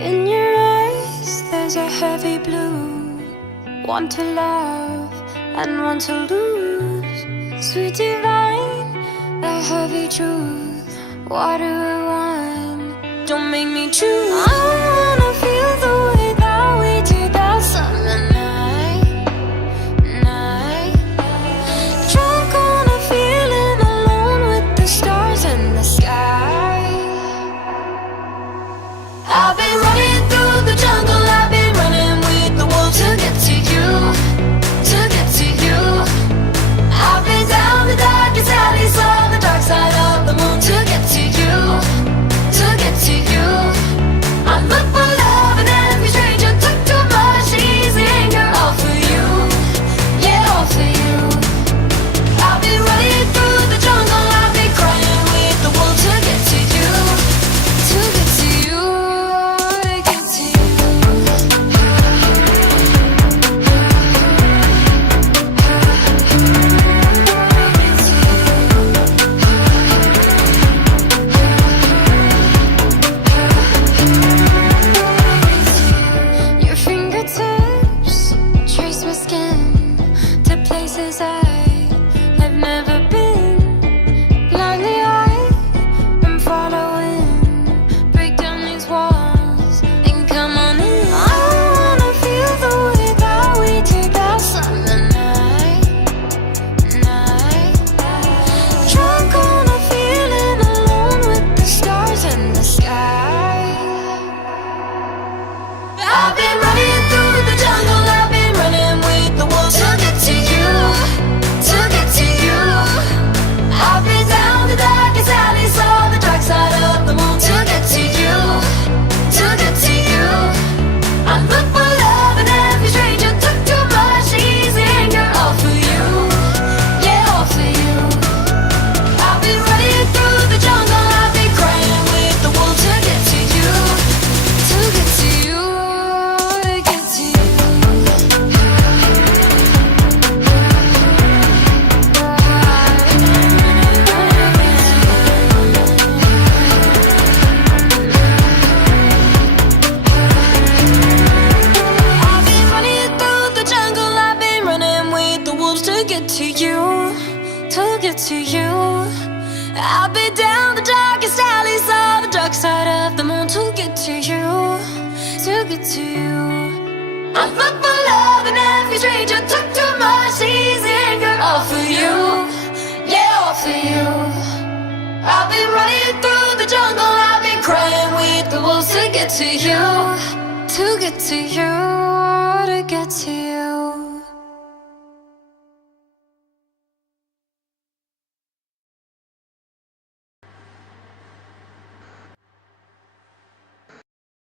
In your eyes there's a heavy blue, one to love and one to lose. Sweet divine, the heavy truth. What do I want? Don't make me choose. I wanna feel the way that we did that summer night. Drunk on a feeling, alone with the stars in the sky. I've been running through the jungle, I've been running with the wolves to get to you, to get to you. I've been down the darkest alleys, saw the dark side of the moon to get to you, to get to you. I look for love in every stranger, took too much easy anger, all for you, yeah, all for you. I've been running through the jungle, I've been crying with the wolves to get to you, to get to you. Your fingertips trace my skin to places I have never been. Blindly I'm following. Break down these walls and come on in. I wanna feel the way that we did that summer night. Drunk on a feeling, alone with the stars in the sky. I've been running through the jungle, I've been running with the wolves to get to you, to get to you. I've been down the darkest alleys, saw the dark side of the moon to get to you, to get to you. I look for love in every stranger, took too much easy anger, all for you, yeah, all for you. I've been running through the jungle, I've been crying with the wolves to get to you, to get to you, to get to you. I've been running through the jungle, I've been running with the wolves to get to you, to get to you. I've been down the darkest alleys, saw the dark side of the moon to get to you, to get to you. I look for love in every stranger, took too much easy anger, all for you, yeah, all for you. I've been running through the jungle, I've been crying with the wolves to get to you, to get to you, to get to you.